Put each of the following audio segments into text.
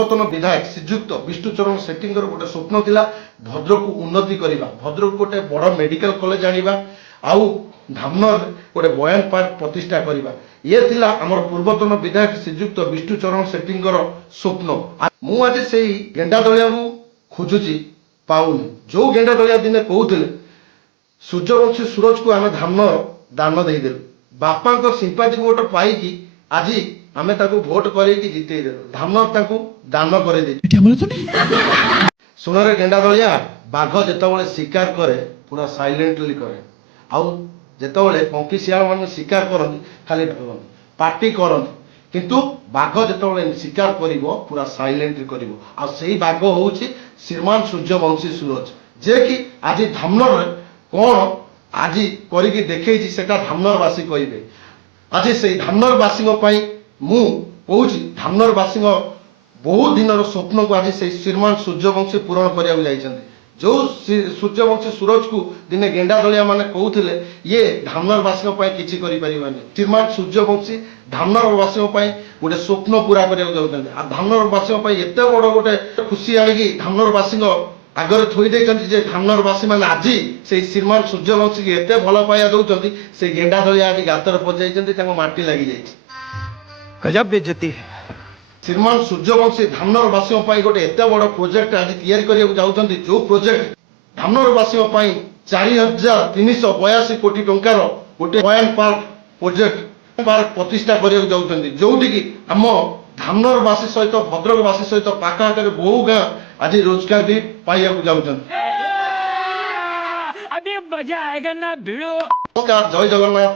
ପୂର୍ବତନ ବିଧାୟକ ଶ୍ରୀଯୁକ୍ତ ବିଷ୍ଣୁଚରଣ ସେଠୀଙ୍କର ଗୋଟେ ସ୍ୱପ୍ନ ଥିଲା ଭଦ୍ରକକୁ ଉନ୍ନତି କରିବା, ଭଦ୍ରକ ଗୋଟେ ବଡ଼ ମେଡିକାଲ କଲେଜ ଆଣିବା, ଆଉ ଧାମନଗରରେ ଗୋଟେ ବୟାନ ପାର୍କ ପ୍ରତିଷ୍ଠା କରିବା। ଇଏ ଥିଲା ଆମର ପୂର୍ବତନ ବିଧାୟକ ଶ୍ରୀଯୁକ୍ତ ବିଷ୍ଣୁଚରଣ ସେଠୀଙ୍କର ସ୍ୱପ୍ନ। ମୁଁ ଆଜି ସେଇ ଗେଣ୍ଡା ଦଳିଆକୁ ଖୋଜୁଛି, ପାଉନି। ଯୋଉ ଗେଣ୍ଡା ଦଳିଆ ଦିନେ କହୁଥିଲେ ସୂର୍ଯ୍ୟବଂଶୀ ସୁରଜକୁ ଆମେ ଧାମନଗର ଦାନ ଦେଇଦେଲୁ, ବାପାଙ୍କ ସିମ୍ପାଥି ଭୋଟ ପାଇକି ଆଜି ଆମେ ତାକୁ ଭୋଟ କରେଇକି ଜିତେଇଦେଲୁ, ଧାମନଗର ତାକୁ ଦାନ କରିଦେଇଛୁ। ଶୁଣରେ ଗେଣ୍ଡା ଦଳିଆ, ବାଘ ଯେତେବେଳେ ଶିକାର କରେ ପୁରା ସାଇଲେଣ୍ଟଲି କରେ, ଆଉ ଯେତେବେଳେ ପଙ୍କି ଶିଆଳ ମାନେ ଶିକାର କରନ୍ତି ଖାଲି ପାଟି କରନ୍ତି, କିନ୍ତୁ ବାଘ ଯେତେବେଳେ ଶିକାର କରିବ ପୁରା ସାଇଲେଣ୍ଟଲି କରିବ। ଆଉ ସେଇ ବାଘ ହଉଛି ଶ୍ରୀମାନ ସୂର୍ଯ୍ୟବଂଶୀ ସୁରଜ, ଯେ କି ଆଜି ଧାମନଗରରେ କଣ ଆଜି କରିକି ଦେଖେଇଛି ସେଟା ଧାମନଗରବାସୀ କହିବେ। ଆଜି ସେଇ ଧାମନଗରବାସୀଙ୍କ ପାଇଁ ମୁଁ କହୁଛି, ଧାମନଗରବାସୀଙ୍କ ବହୁତ ଦିନର ସ୍ୱପ୍ନକୁ ଆଜି ସେଇ ଶ୍ରୀମାନ ସୂର୍ଯ୍ୟବଂଶୀ ପୂରଣ କରିବାକୁ ଯାଇଛନ୍ତି। ଯୋଉ ସୂର୍ଯ୍ୟବଂଶୀ ସୁରଜକୁ ଦିନେ ଗେଣ୍ଡା ଦଳିଆ ମାନେ କହୁଥିଲେ ଇଏ ଧାମନଗରବାସୀଙ୍କ ପାଇଁ କିଛି କରିପାରିବନି, ଶ୍ରୀମାନ ସୂର୍ଯ୍ୟବଂଶୀ ଧାମନଗରବାସୀଙ୍କ ପାଇଁ ଗୋଟେ ସ୍ୱପ୍ନ ପୁରା କରିବାକୁ ଯାଉଛନ୍ତି। ଆଉ ଧାମନଗରବାସୀଙ୍କ ପାଇଁ ଏତେ ବଡ ଗୋଟେ ଖୁସି ଆଣିକି ଧାମନଗରବାସୀଙ୍କ ଆଗରେ ଥୋଇ ଦେଇଛନ୍ତି ଯେ ଧାମନଗରବାସୀ ମାନେ ଆଜି ସେଇ ଶ୍ରୀମାନ ସୂର୍ଯ୍ୟବଂଶୀକି ଏତେ ଭଲ ପାଇବା ଦଉଛନ୍ତି, ସେଇ ଗେଣ୍ଡା ଦଳିଆ ଆଜି ଗାତରେ ପଶିଯାଇଛନ୍ତି, ତାଙ୍କ ମାଟି ଲାଗିଯାଇଛି। गजब बेइज्जती है। ଶ୍ରୀମାନ ସୂର୍ଯ୍ୟବଂଶୀ ଧାମନଗରବାସୀଙ୍କ ପାଇଁ ଗୋଟେ ଏତେ ବଡ ପ୍ରୋଜେକ୍ଟ ଆଜି ତିଆରି କରିବାକୁ ଯାଉଛନ୍ତି, ଯୋଉ ପ୍ରୋଜେକ୍ଟ ଧାମନଗରବାସୀଙ୍କ ପାଇଁ 4,382 କୋଟି ଟଙ୍କାର ଗୋଟେ ବୟାନ ପାର୍କ ପ୍ରୋଜେକ୍ଟ ପାର୍କ ପ୍ରତିଷ୍ଠା କରିବାକୁ ଯାଉଛନ୍ତି, ଯୋଉଠିକି ଆମ ଧାମନଗରବାସୀ ସହିତ ଭଦ୍ରକବାସୀ ସହିତ ପାଖାପାଖି ବହୁ ଗାଁ ଆଜି ରୋଜଗାର ବି ପାଇବାକୁ ଯାଉଛନ୍ତି। अभी मजा आएगा ना भिड़ो। ନମସ୍କାର, ଜୟ ଜଗନ୍ନାଥ,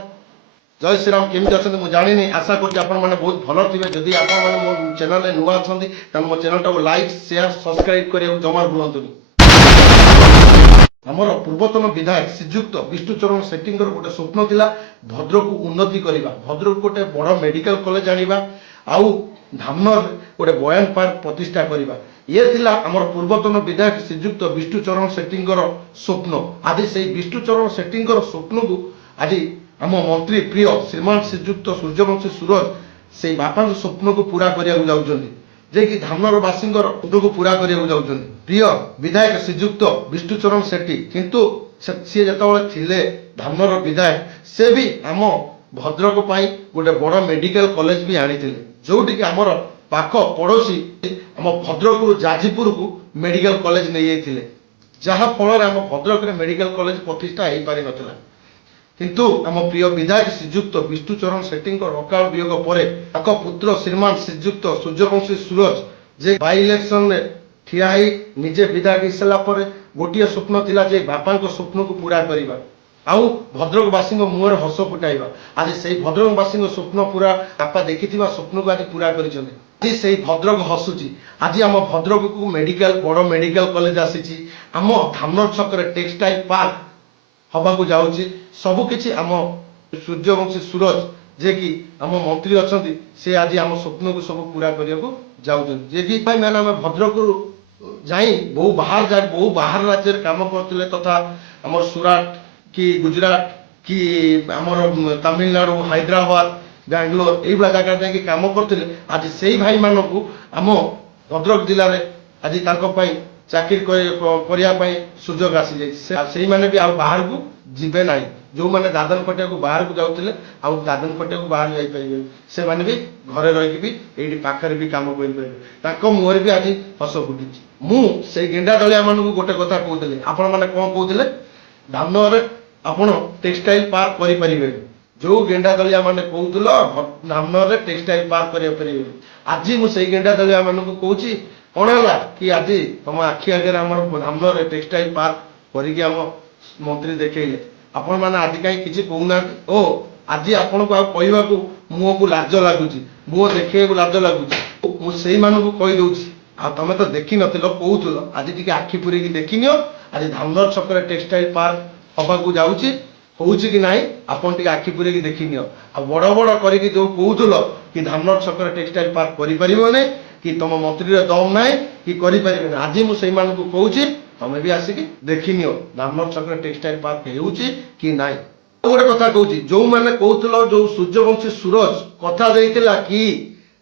ଜୟ ଶ୍ରୀରାମ। କେମିତି ଅଛନ୍ତି ମୁଁ ଜାଣିନି, ଆଶା କରୁଛି ଆପଣମାନେ ବହୁତ ଭଲ ଥିବେ। ଯଦି ଆପଣମାନେ ମୋ ଚ୍ୟାନେଲରେ ନୂଆ ଅଛନ୍ତି ତାହେଲେ ମୋ ଚ୍ୟାନେଲଟାକୁ ଲାଇକ୍ ସେୟାର ସବସ୍କ୍ରାଇବ କରିବାକୁ ଜମା ଭୁଲନ୍ତୁନି। ଆମର ପୂର୍ବତନ ବିଧାୟକ ଶ୍ରୀଯୁକ୍ତ ବିଷ୍ଣୁଚରଣ ସେଠୀଙ୍କର ଗୋଟେ ସ୍ୱପ୍ନ ଥିଲା ଭଦ୍ରକକୁ ଉନ୍ନତି କରିବା, ଭଦ୍ରକ ଗୋଟେ ବଡ଼ ମେଡିକାଲ କଲେଜ ଆଣିବା, ଆଉ ଧାମନଗରରେ ଗୋଟେ ବୟାନ ପାର୍କ ପ୍ରତିଷ୍ଠା କରିବା। ଇଏ ଥିଲା ଆମର ପୂର୍ବତନ ବିଧାୟକ ଶ୍ରୀଯୁକ୍ତ ବିଷ୍ଣୁଚରଣ ସେଠୀଙ୍କର ସ୍ୱପ୍ନ। ଆଜି ସେଇ ବିଷ୍ଣୁଚରଣ ସେଠୀଙ୍କର ସ୍ୱପ୍ନକୁ ଆଜି ଆମ ମନ୍ତ୍ରୀ ପ୍ରିୟ ଶ୍ରୀମାନ ଶ୍ରୀଯୁକ୍ତ ସୂର୍ଯ୍ୟବଂଶୀ ସୁରଜ ସେଇ ବାପାଙ୍କ ସ୍ୱପ୍ନକୁ ପୁରା କରିବାକୁ ଯାଉଛନ୍ତି, ଯେ କି ଧାମନଗରବାସୀଙ୍କର ସ୍ୱପ୍ନକୁ ପୁରା କରିବାକୁ ଯାଉଛନ୍ତି। ପ୍ରିୟ ବିଧାୟକ ଶ୍ରୀଯୁକ୍ତ ବିଷ୍ଣୁଚରଣ ସେଠୀ, କିନ୍ତୁ ସିଏ ଯେତେବେଳେ ଥିଲେ ଧାମନଗର ବିଧାୟକ, ସେ ବି ଆମ ଭଦ୍ରକ ପାଇଁ ଗୋଟେ ବଡ଼ ମେଡିକାଲ କଲେଜ ବି ଆଣିଥିଲେ, ଯୋଉଠିକି ଆମର ପାଖ ପଡ଼ୋଶୀ ଆମ ଭଦ୍ରକରୁ ଯାଜପୁରକୁ ମେଡିକାଲ କଲେଜ ନେଇଯାଇଥିଲେ, ଯାହା ଫଳରେ ଆମ ଭଦ୍ରକରେ ମେଡିକାଲ କଲେଜ ପ୍ରତିଷ୍ଠା ହେଇପାରିନଥିଲା। କିନ୍ତୁ ଆମ ପ୍ରିୟ ବିଧାୟକ ଶ୍ରୀଯୁକ୍ତ ବିଷ୍ଣୁଚରଣ ସେଠୀଙ୍କର ଅକାଳ ବିୟୋଗ ପରେ ତାଙ୍କ ପୁତ୍ର ଶ୍ରୀମାନ ଶ୍ରୀଯୁକ୍ତ ସୂର୍ଯ୍ୟବଂଶୀ ସୁରଜ ଯେ ବାଇ ଇଲେକ୍ସନରେ ଠିଆ ହେଇ ନିଜେ ବିଧାୟକ ହେଇସାରିଲା ପରେ ଗୋଟିଏ ସ୍ୱପ୍ନ ଥିଲା ଯେ ବାପାଙ୍କ ସ୍ୱପ୍ନକୁ ପୁରା କରିବା, ଆଉ ଭଦ୍ରକବାସୀଙ୍କ ମୁହଁରେ ହସ ଫୁଟାଇବା। ଆଜି ସେଇ ଭଦ୍ରକବାସୀଙ୍କ ସ୍ୱପ୍ନ ପୁରା ବାପା ଦେଖିଥିବା ସ୍ୱପ୍ନକୁ ଆଜି ପୁରା କରିଛନ୍ତି। ଆଜି ସେଇ ଭଦ୍ରକ ହସୁଛି। ଆଜି ଆମ ଭଦ୍ରକକୁ ମେଡିକାଲ ବଡ଼ ମେଡିକାଲ କଲେଜ ଆସିଛି, ଆମ ଧାମନଗର ଛକରେ ଟେକ୍ସଟାଇଲ ପାର୍କ ହବାକୁ ଯାଉଛି। ସବୁ କିଛି ଆମ ସୂର୍ଯ୍ୟବଂଶୀ ସୁରଜ ଯେ କି ଆମ ମନ୍ତ୍ରୀ ଅଛନ୍ତି, ସେ ଆଜି ଆମ ସ୍ୱପ୍ନକୁ ସବୁ ପୁରା କରିବାକୁ ଯାଉଛନ୍ତି। ଯେ କି ଭାଇ ମାନେ ଆମେ ଭଦ୍ରକରୁ ଯାଇ ବହୁ ବାହାର ରାଜ୍ୟରେ କାମ କରୁଥିଲେ, ତଥା ଆମର ସୁରାଟ କି ଗୁଜୁରାଟ କି ଆମର ତାମିଲନାଡୁ ହାଇଦ୍ରାବାଦ ବାଙ୍ଗାଲୋର ଏଇଭଳିଆ ଜାଗାରେ ଯାଇକି କାମ କରୁଥିଲେ। ଆଜି ସେଇ ଭାଇମାନଙ୍କୁ ଆମ ଭଦ୍ରକ ଜିଲ୍ଲାରେ ଆଜି ତାଙ୍କ ପାଇଁ ଚାକିରି କରିବା ପାଇଁ ସୁଯୋଗ ଆସିଯାଇଛି। ସେଇମାନେ ବି ଆଉ ବାହାରକୁ ଯିବେ ନାହିଁ। ଯୋଉମାନେ ଦାଦନ ଖଟିବାକୁ ବାହାରକୁ ଯାଉଥିଲେ ଆଉ ଦାଦନ ଖଟିବାକୁ ବାହାରକୁ ଯାଇପାରିବେନି, ସେମାନେ ବି ଘରେ ରହିକି ବି ଏଇଠି ପାଖରେ ବି କାମ କରିପାରିବେ। ତାଙ୍କ ମୁହଁରେ ବି ଆଜି ହସ ଫୁଟିଛି। ମୁଁ ସେଇ ଗେଣ୍ଡା ଦଳିଆ ମାନଙ୍କୁ ଗୋଟେ କଥା କହୁଥିଲି, ଆପଣମାନେ କଣ କହୁଥିଲେ, ଧାମନଗରରେ ଆପଣ ଟେକ୍ସଟାଇଲ ପାର୍କ କରିପାରିବେନି। ଯୋଉ ଗେଣ୍ଡା ଦଳିଆ ମାନେ କହୁଥିଲ ଧାମନଗରରେ ଟେକ୍ସଟାଇଲ ପାର୍କ କରିପାରିବେନି, ଆଜି ମୁଁ ସେଇ ଗେଣ୍ଡା ଦଳିଆ ମାନଙ୍କୁ କହୁଛି କଣ ହେଲା କି ଆଜି ତମ ଆଖି ଆଗରେ ଆମର ଧାମନଗରରେ ଟେକ୍ସଟାଇଲ ପାର୍କ କରିକି ଆମ ମନ୍ତ୍ରୀ ଦେଖେଇଲେ। ଆପଣମାନେ ଆଜି କାହିଁ କିଛି କହୁନାହାନ୍ତି? ଓ ଆଜି ଆପଣଙ୍କୁ ଆଉ କହିବାକୁ ମୁହଁକୁ ଲାଜ ଲାଗୁଛି, ମୁହଁ ଦେଖେଇବାକୁ ଲାଜ ଲାଗୁଛି। ମୁଁ ସେଇମାନଙ୍କୁ କହିଦଉଛି, ଆଉ ତମେ ତ ଦେଖିନଥିଲ କହୁଥିଲ, ଆଜି ଟିକେ ଆଖି ପୁରେଇକି ଦେଖିନିଅ। ଆଜି ଧାମନଗର ଛକରେ ଟେକ୍ସଟାଇଲ ପାର୍କ ହବାକୁ ଯାଉଛି, ହଉଛି କି ନାହିଁ ଆପଣ ଟିକେ ଆଖି ପୁରେଇକି ଦେଖିନିଅ। ଆଉ ବଡ ବଡ କରିକି ଯୋଉ କହୁଥିଲ କି ଧାମନଗର ଛକରେ ଟେକ୍ସଟାଇଲ ପାର୍କ କରିପାରିବନି କି ତମ ମନ୍ତ୍ରୀର ଦମ ନାହିଁ କି କରିପାରିବେନି, ଆଜି ମୁଁ ସେଇମାନଙ୍କୁ କହୁଛି ତମେ ବି ଆସିକି ଦେଖିନିଅ ଧାମନଗର ଛକରେ ଟେକ୍ସଟାଇଲ ପାର୍କ ହେଉଛି କି ନାହିଁ। ଆଉ ଗୋଟେ କଥା କହୁଛି, ଯୋଉମାନେ କହୁଥିଲ ଯୋଉ ସୂର୍ଯ୍ୟବଂଶୀ ସୁରଜ କଥା ଦେଇଥିଲା କି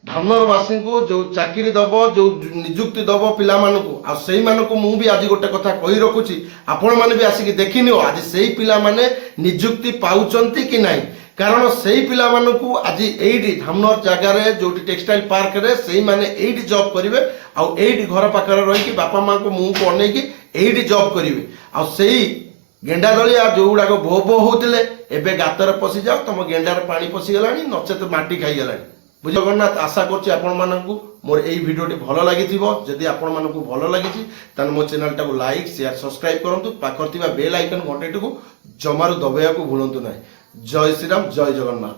ଧାମନଗରବାସୀ जो चाकरी दब जो निजुक्ति दब पिला मु भी आज गोटे कथा कही रखुची आपण मैंने भी आसिक देखनी आज से पिला माने निजुक्ति पाउचंती कि नहीं कारण से पिला मानकु आज एडी धामनगर जगार जो टेक्सटाइल पार्क रे से माने एडी जॉब करिवे आ एडी घर पाखरे रही बापा माँ को मुंह को अनेकी एडी जॉब करिवे आ सेही गेंडा दलिया जो गुड़ाक भो भो होते एबे गातर पशि जाओ तुम गेंडार पानी पशि गलानी नचेत माटी खाई गलानी बुझ जगन्नाथ आशा करछि आपण मानकु मोर एई भिडियोटी भलो लागिथिबो जदि आपण मानकु भलो लागिछि तान मो चैनल टाको लाइक शेयर सब्सक्राइब करंतु पाखर थिबा बेल आइकन घंटेटी को जमारु दबाइया को भूलंतु नाही जय श्री राम जय जगन्नाथ।